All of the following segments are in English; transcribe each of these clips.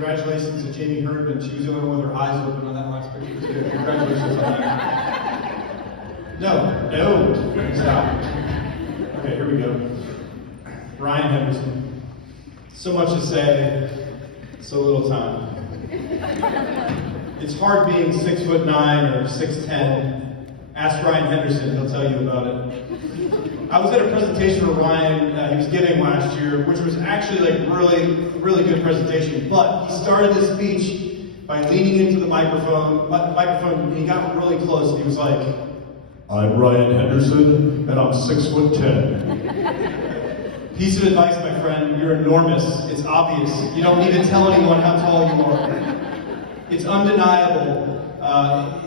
congratulations to Jamie Herdman. She was the only one with her eyes open on that last picture. So congratulations on that. No, stop. Okay, here we go. Ryan Henderson. So much to say, so little time. It's hard being 6'9" or 6'10". Ask Ryan Henderson, he'll tell you about it. I was at a presentation for Ryan he was giving last year, which was actually like really good presentation. But he started this speech by leaning into the microphone, and he got really close, and he was like, "I'm Ryan Henderson, and I'm 6'10". Piece of advice, my friend, you're enormous. It's obvious. You don't need to tell anyone how tall you are. It's undeniable.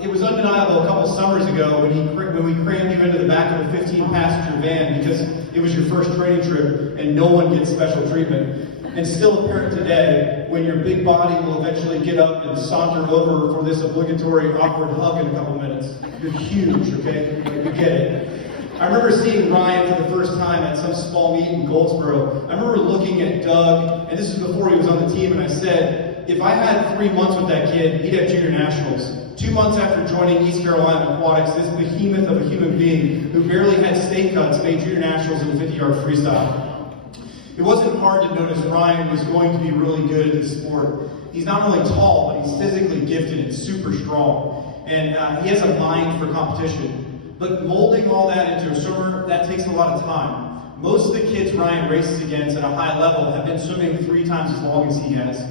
It was undeniable a couple summers ago when we crammed you into the back of a 15-passenger van because it was your first training trip and no one gets special treatment. And still apparent today when your big body will eventually get up and saunter over for this obligatory awkward hug in a couple minutes. You're huge, okay? You get it. I remember seeing Ryan for the first time at some small meet in Goldsboro. I remember looking at Doug, and this is before he was on the team, and I said, if I had 3 months with that kid, he'd have junior nationals. 2 months after joining East Carolina Aquatics, this behemoth of a human being who barely had state cuts made junior nationals in the 50-yard freestyle. It wasn't hard to notice Ryan was going to be really good at this sport. He's not only tall, but he's physically gifted and super strong. And he has a mind for competition. But molding all that into a swimmer, that takes a lot of time. Most of the kids Ryan races against at a high level have been swimming 3 times as long as he has.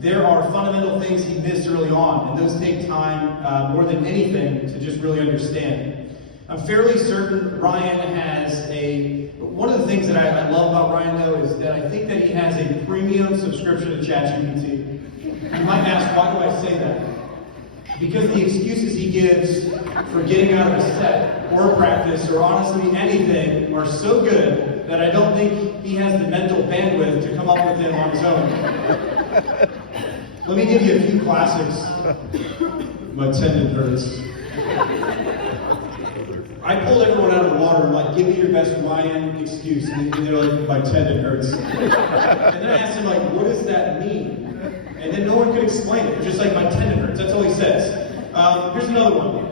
There are fundamental things he missed early on, and those take time more than anything to just really understand. I'm fairly certain Ryan has one of the things that I love about Ryan though is that I think that he has a premium subscription to ChatGPT. You might ask, why do I say that? Because the excuses he gives for getting out of a set or practice or honestly anything are so good that I don't think he has the mental bandwidth to come up with them on his own. Let me give you a few classics. My tendon hurts. I pulled everyone out of the water and like, give me your best Ryan excuse. And they're like, my tendon hurts. And then I asked him like, what does that mean? And then no one could explain it. Just like, my tendon hurts. That's all he says. Here's another one.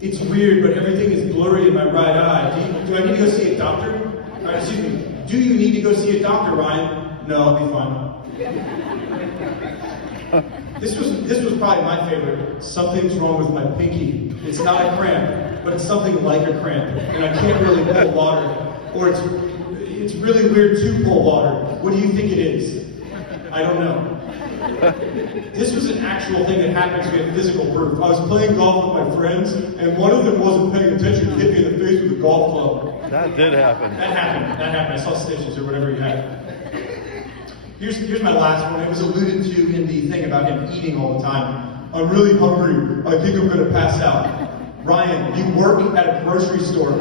It's weird, but everything is blurry in my right eye. Do I need to go see a doctor? Excuse me. Do you need to go see a doctor, Ryan? No, I'll be fine. This was probably my favorite. Something's wrong with my pinky. It's not a cramp, but it's something like a cramp, and I can't really pull water. Or it's really weird to pull water. What do you think it is? I don't know. This was an actual thing that happened to me at physical proof. I was playing golf with my friends, and one of them wasn't paying attention and hit me in the face with a golf club. That did happen. That happened. I saw stitches or whatever he had. Here's my last one. It was alluded to in the thing about him eating all the time. I'm really hungry. I think I'm going to pass out. Ryan, you work at a grocery store.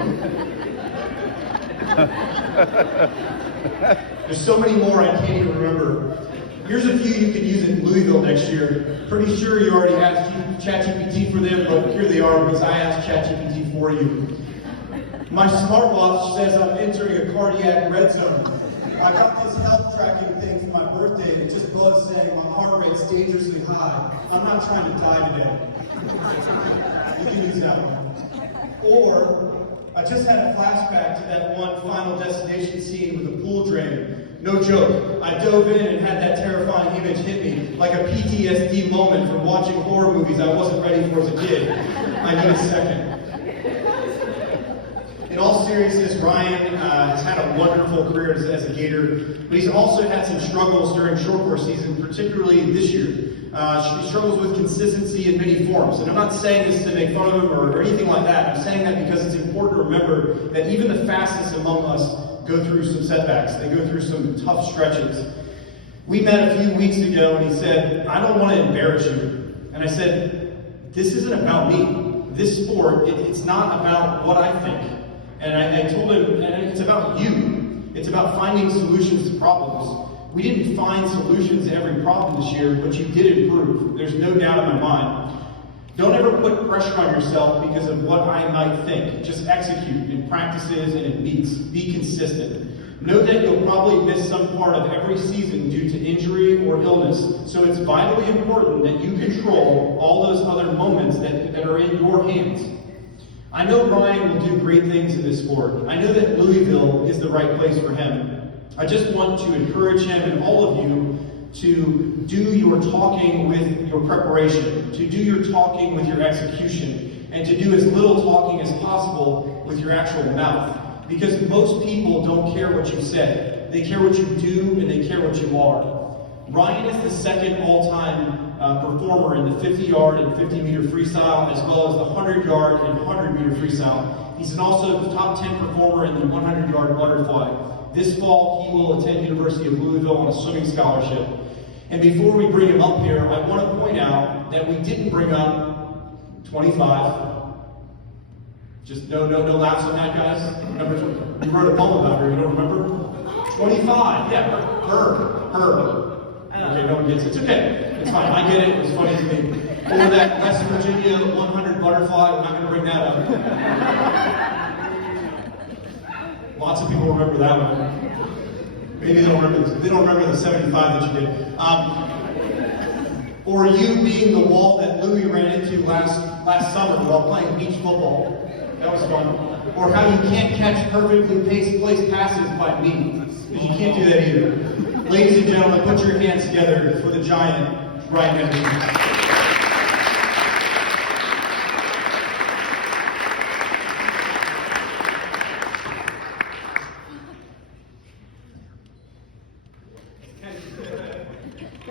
There's so many more I can't even remember. Here's a few you can use in Louisville next year. Pretty sure you already asked ChatGPT for them, but here they are because I asked ChatGPT for you. My smartwatch says I'm entering a cardiac red zone. I got this health tracking thing for my birthday and it just buzzed saying my heart rate's dangerously high. I'm not trying to die today. You can use that one. Or, I just had a flashback to that one Final Destination scene with a pool drain. No joke, I dove in and had that terrifying image hit me, like a PTSD moment from watching horror movies I wasn't ready for as a kid. I need a second. In all seriousness, Ryan has had a wonderful career as a Gator, but he's also had some struggles during short course season, particularly this year. He struggles with consistency in many forms, and I'm not saying this to make fun of him or anything like that. I'm saying that because it's important to remember that even the fastest among us go through some setbacks. They go through some tough stretches. We met a few weeks ago, and he said, I don't want to embarrass you. And I said, this isn't about me. This sport, it's not about what I think. And I told him, it's about you. It's about finding solutions to problems. We didn't find solutions to every problem this year, but you did improve. There's no doubt in my mind. Don't ever put pressure on yourself because of what I might think. Just execute in practices and in meets. Be consistent. Know that you'll probably miss some part of every season due to injury or illness, so it's vitally important that you control all those other moments that are in your hands. I know Ryan will do great things in this sport. I know that Louisville is the right place for him. I just want to encourage him and all of you to do your talking with your preparation, to do your talking with your execution, and to do as little talking as possible with your actual mouth. Because most people don't care what you say. They care what you do, and they care what you are. Ryan is the second all-time performer in the 50-yard and 50-meter freestyle, as well as the 100-yard and 100-meter freestyle. He's also the top 10 performer in the 100-yard butterfly. This fall, he will attend University of Louisville on a swimming scholarship. And before we bring him up here, I want to point out that we didn't bring up 25. Just no laughs on that, guys. Remember, we wrote a poem about her. You don't remember? 25. Yeah, her. Okay, no one gets it. It's okay. It's fine. I get it. It was funny to me. Or that West Virginia 100 butterfly. We're not going to bring that up. Lots of people remember that one. Maybe they don't remember the 75 that you did. Or you being the wall that Louis ran into last summer while playing beach football. That was fun. Or how you can't catch perfectly placed passes by me. Because you can't do that either. Ladies and gentlemen, put your hands together for the giant, Ryan Henderson.